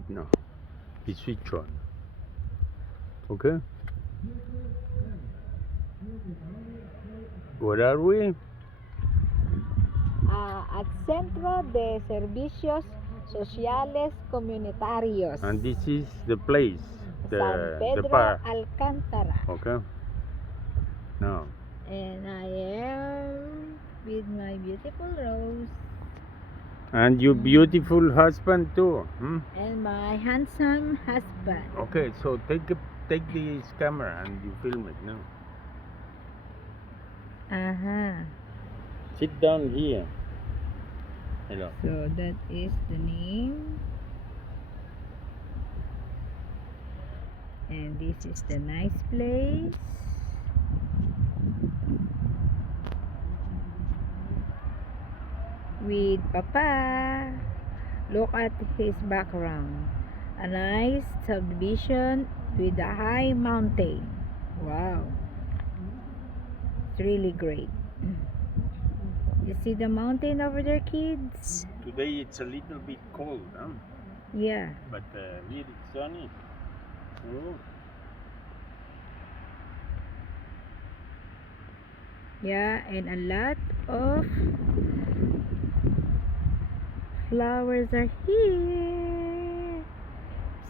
it now. It's switch on. Okay. Where are we? At Centro de Servicios Sociales Comunitarios. And this is the place. San Pedro Alcantara. Okay. Now. And I am with my beautiful Rose. And your beautiful husband too. And my handsome husband. Okay, so take this camera and you film it now. Sit down here. Hello. So that is the name. And this is the nice place. With Papa. Look at his background. A nice subdivision with a high mountain. Wow. It's really great. You see the mountain over there, kids? Today it's a little bit cold, huh? Yeah. But here it's sunny. Oh. Yeah, and a lot of flowers are here,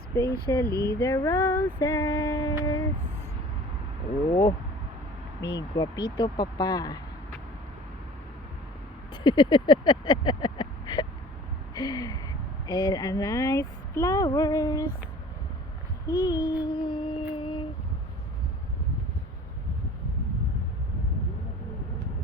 especially the roses. Oh, mi guapito papa. And a nice flowers here.